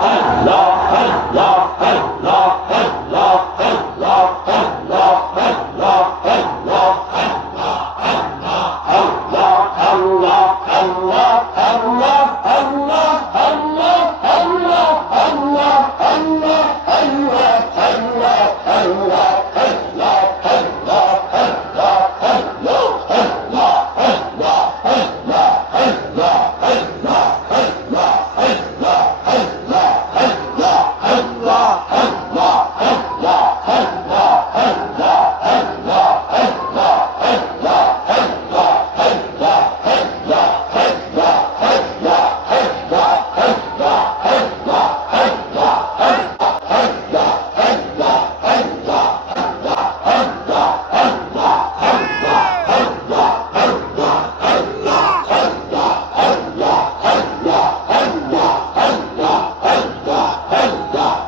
Allah God.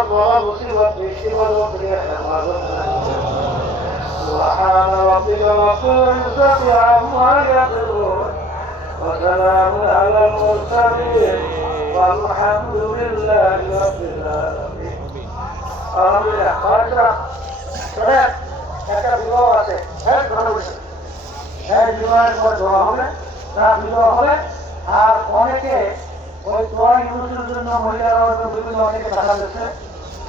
বিপদ আমার বড় মুসিবত বৃষ্টিপদ প্রিয় হেফাজত سبحان ربك رب العزة عما يصفون وسلام على المرسلين والحمد لله رب العالمين আলহামদুলিল্লাহ কয়েকটা শোনেন একটা বিবাহ আছে হ্যাঁ ভালো বলছেন হ্যাঁ বিবাহের পর দোয়া হবে তার বিবাহ হবে আর অনেকে ওই দোয়া ইউনিটের জন্য মহিলারা হয়তো বিভিন্ন অনেকে টাকা দিচ্ছে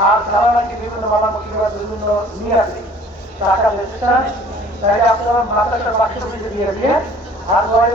আর তারা নাকি বিভিন্ন মালা মুসলিমরা বিভিন্ন নিয়ে আসে টাকা তাইলে আপনারা মাথাটা বাক্স দিয়ে দিয়ে আর সবাই